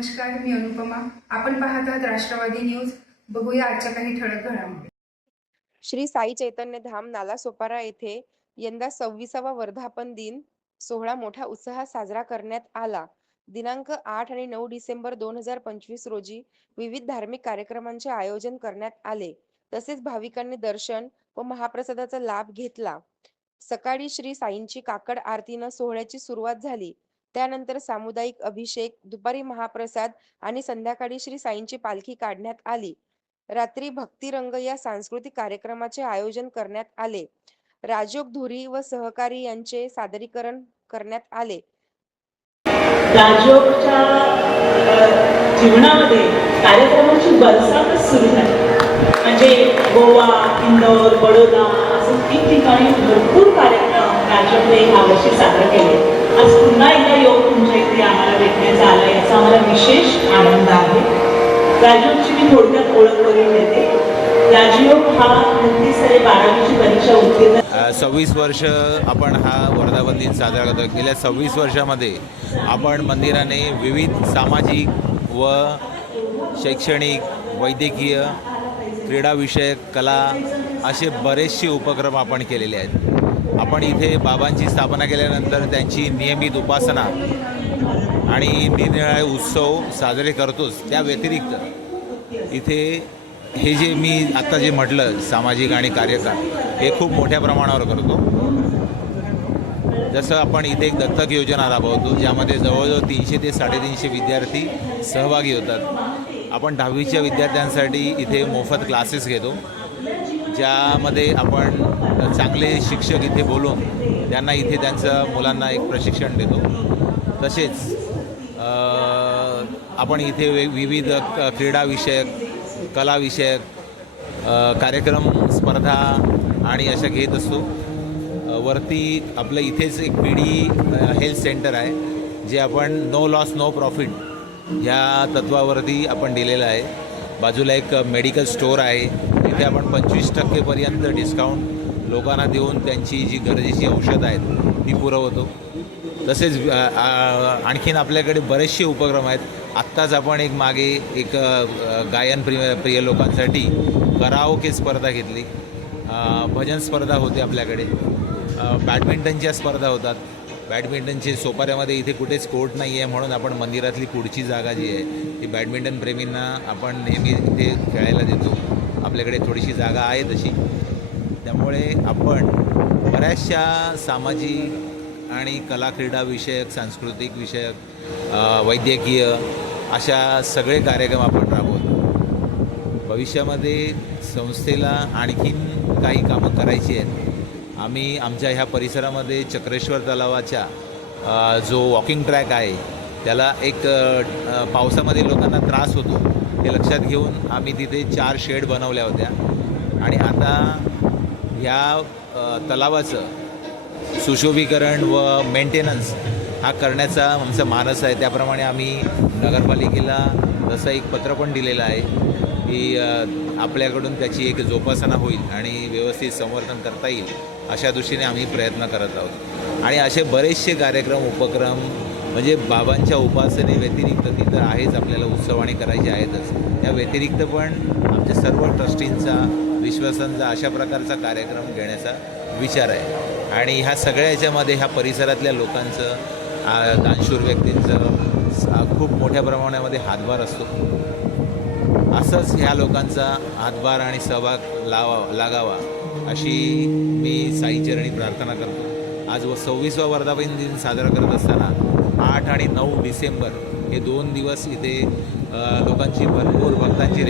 नमस्कार मी अनुपमा. आपण पाहत आहात राष्ट्रवादी न्यूज. बघूया आजच्या काही ठळक घडामोडी. श्री साई चैतन्य धाम नाला सोपारा येथे यंदा सव्वीसावा वर्धापन दिन सोहळा मोठ्या उत्साहात साजरा करण्यात आला. दिनांक आठ आणि नऊ डिसेंबर दोन हजार पंचवीस रोजी विविध धार्मिक कार्यक्रमांचे आयोजन करण्यात आले. तसेच भाविकांनी दर्शन व महाप्रसादाचा लाभ घेतला. सकाळी श्री साईंची काकड आरतीनं सोहळ्याची सुरुवात झाली. त्यानंतर सामुदायिक अभिषेक दुपारी महाप्रसाद आणि संध्याकाळी श्री साईंची पालखी काढण्यात आली. रात्री भक्तिरंग या सांस्कृतिक कार्यक्रमाचे आयोजन करण्यात आले. राजयोग धुरी व सहकारी यांचे सादरीकरण करण्यात आले. राजयोगच्या जीवनामध्ये कार्यक्रमाची बरसातच सुरू झाली. म्हणजे गोवा इंदौर बडोदा असं ठिकठिकाणी भरपूर कार्यक्रम राजयोगने यावर्षी सादर केले. आज पुन्हा एकदा योग तुमच्या इथे आम्हाला भेटण्याचा आला याचा आम्हाला विशेष आनंद आहे. राजयोगची मी थोडक्यात ओळख करून देते. राजयोग हा नुकतीच तरी बारावीची परीक्षा उत्तीर्ण सव्वीस वर्ष आपण हा वर्धापन दिन साजरा करतो गेल्या सव्वीस वर्षामध्ये आपण मंदिराने विविध सामाजिक व शैक्षणिक वैद्यकीय क्रीडाविषयक कला असे बरेचसे उपक्रम आपण केलेले आहेत. आपण इथे बाबांची स्थापना केल्यानंतर त्यांची नियमित उपासना आणि निरनिराळे उत्सव साजरे करतोच. त्या व्यतिरिक्त इथे हे जे मी आत्ता जे म्हटलं सामाजिक आणि कार्यक्रम हे खूप मोठ्या प्रमाणावर करतो. जसं आपण इथे एक दत्तक योजना राबवतो ज्यामध्ये जवळजवळ तीनशे ते साडेतीनशे विद्यार्थी सहभागी होतात. आपण दहावीच्या विद्यार्थ्यांसाठी इथे मोफत क्लासेस घेतो. ज्यामध्ये आपण चांगले शिक्षक इथे बोलून त्यांना इथे त्यांचं मुलांना एक प्रशिक्षण देतो. तसेच आपण इथे वे विविध क्रीडाविषयक कलाविषयक कार्यक्रम स्पर्धा आणि अशा घेत असतो. वरती आपलं इथेच एक पी डी हेल्थ सेंटर आहे जे आपण नो लॉस नो प्रॉफिट ह्या तत्वावरती आपण दिलेलं आहे. बाजूला एक मेडिकल स्टोअर आहे. तिथे आपण पंचवीस टक्केपर्यंत डिस्काउंट लोकांना देऊन त्यांची जी गरजेची औषधं आहेत ती पुरवतो. तसेच आणखीन आपल्याकडे बरेचसे उपक्रम आहेत. आत्ताच आपण एक मागे एक गायन प्रिय प्रिय लोकांसाठी कराओके स्पर्धा घेतली. भजन स्पर्धा होती आपल्याकडे. बॅडमिंटनच्या स्पर्धा होतात. बॅडमिंटनचे सोपाऱ्यामध्ये इथे कुठेच कोर्ट नाही आहे म्हणून आपण मंदिरातली पुढची जागा जी आहे ती बॅडमिंटन प्रेमींना आपण नेहमी इथे खेळायला देतो. आपल्याकडे थोडीशी जागा आहे तशी. त्यामुळे आपण बऱ्याचशा सामाजिक आणि कला क्रीडाविषयक सांस्कृतिक विषयक वैद्यकीय अशा सगळे कार्यक्रम आपण राबवतो. भविष्यामध्ये संस्थेला आणखीन काही कामं करायची आहेत. आम्ही आमच्या ह्या परिसरामध्ये चक्रेश्वर तलावाच्या जो वॉकिंग ट्रॅक आहे त्याला एक पावसामध्ये लोकांना त्रास होतो हे लक्षात घेऊन आम्ही तिथे चार शेड बनवल्या होत्या. आणि आता ह्या तलावाचं सुशोभीकरण व मेंटेनन्स हा करण्याचा आमचा मानस आहे. त्याप्रमाणे आम्ही नगरपालिकेला तसं एक पत्र पण दिलेलं आहे. की आपल्याकडून त्याची एक जोपासना होईल आणि व्यवस्थित संवर्धन करता येईल अशा दृष्टीने आम्ही प्रयत्न करत आहोत. आणि असे बरेचसे कार्यक्रम उपक्रम म्हणजे बाबांच्या उपासने व्यतिरिक्त तिथं आहेच आपल्याला उत्सवाने करायचे आहेतच. त्या व्यतिरिक्त पण आमच्या सर्व ट्रस्टींचा विश्वासांचा अशा प्रकारचा कार्यक्रम घेण्याचा विचार आहे. आणि ह्या सगळ्या याच्यामध्ये ह्या परिसरातल्या लोकांचं दानशूर व्यक्तींचं खूप मोठ्या प्रमाणामध्ये हातभार असतो. असंच ह्या लोकांचा हातभार आणि सहभाग लावा लागावा अशी मी साईचरणी प्रार्थना करतो. आज व सव्वीसवा वर्धापन दिन साजरा करत असताना आठ आणि नऊ डिसेंबर हे दोन दिवस इथे लोकांची भरपूर भक्तांची